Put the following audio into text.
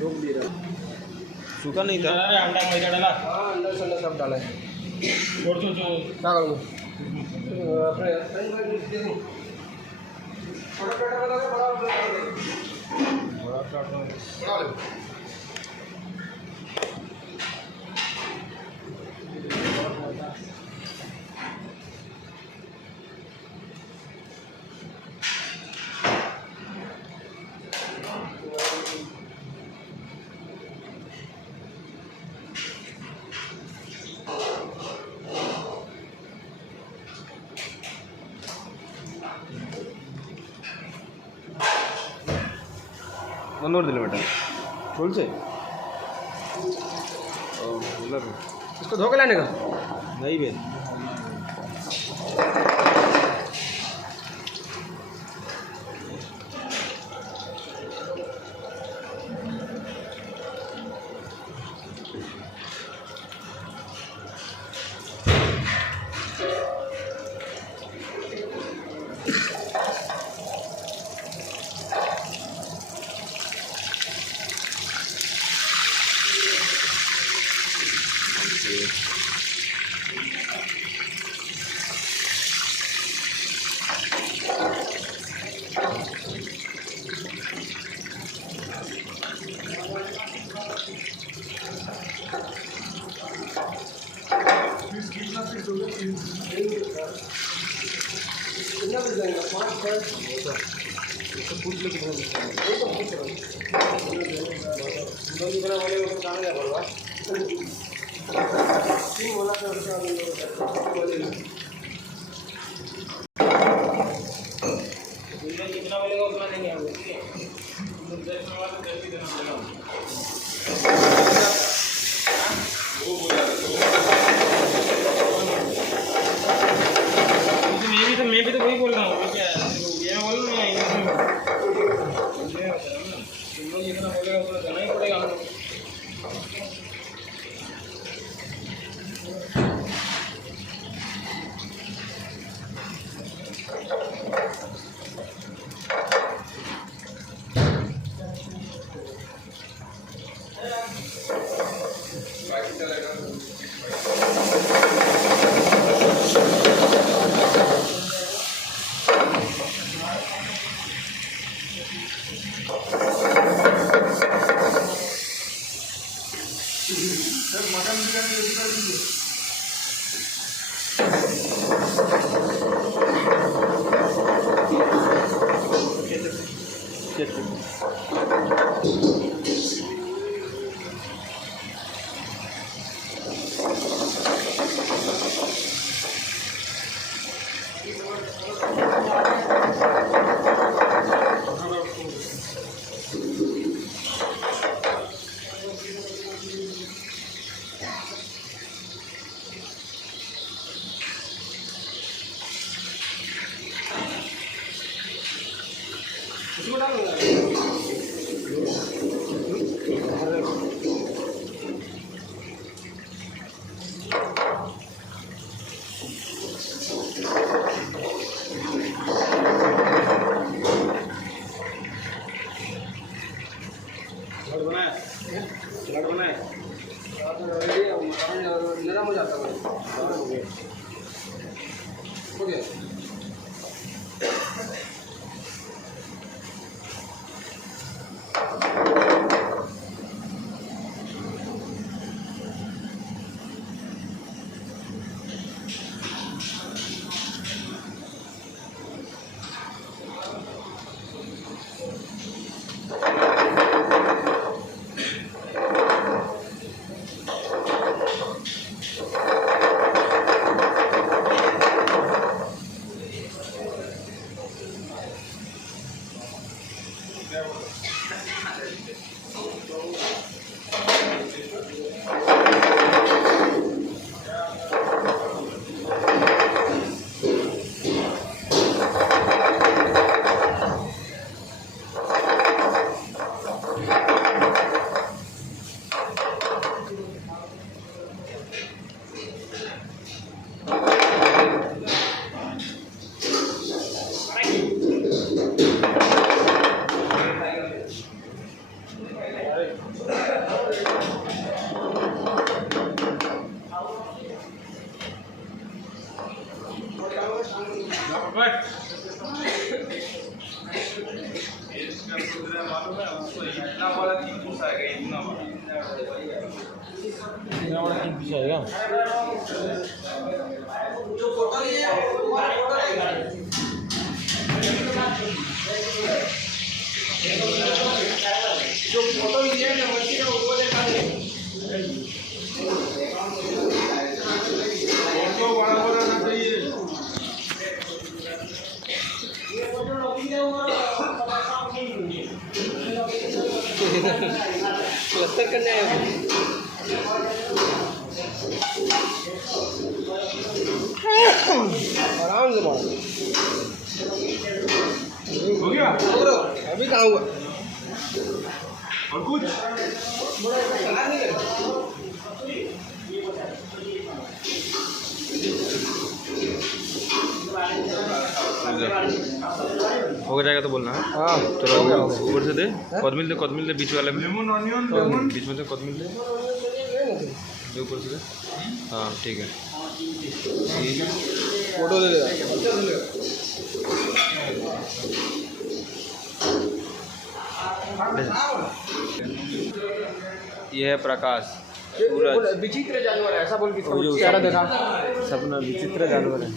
रोक दिया सूखा नहीं था। अंडा मैदा डाला। हाँ अंडा संडा सब डाला है। छोड़ दो जो क्या करूँ अपने बड़ा प्लेट वाला बड़ा नंबर दिले बेटा बोल से इसको धोखे लाने का नहीं बे कितना मिल जाएगा 5 तो पूछ लो कितना वाले को जाना क्या पड़ेगा तीन बोला था कितना बोलेगा उतना नहीं आएगा मैं भी तो वही बोल रहा हूँ क्या ये मैं बोल रहा हूँ तुम लोग जितना बोलेगा उतना देना ही पड़ेगा हम लोग मटन बिरयानी इसको डालूंगा सलाद बनाए नरम हो जाता है हो गया मालूम है उसको इतना बड़ा 3 फुट आएगा, इतना बड़ा 3 फुट आएगा। जो फोटो लिए जो फोटो लिए ना मछली का वो देखा नहीं। फोटो बड़ा बड़ा ना चाहिए। प्लस्तर करने आए आराम से मारो। हो गया? अभी कहाँ हुआ? और कुछ? हो जाएगा तो बोलना। हाँ थोड़ा ऊपर से दे, कदमिल दे बीच वाले में, लेमन ऑनियन लेमन बीच में से कदमिल दे ऊपर से दे। हाँ ठीक है। फोटो ले ले। ये है प्रकाश, सूरज। विचित्र जानवर है ऐसा बोल के वो जो चेहरा देखा। सपना विचित्र जानवर है।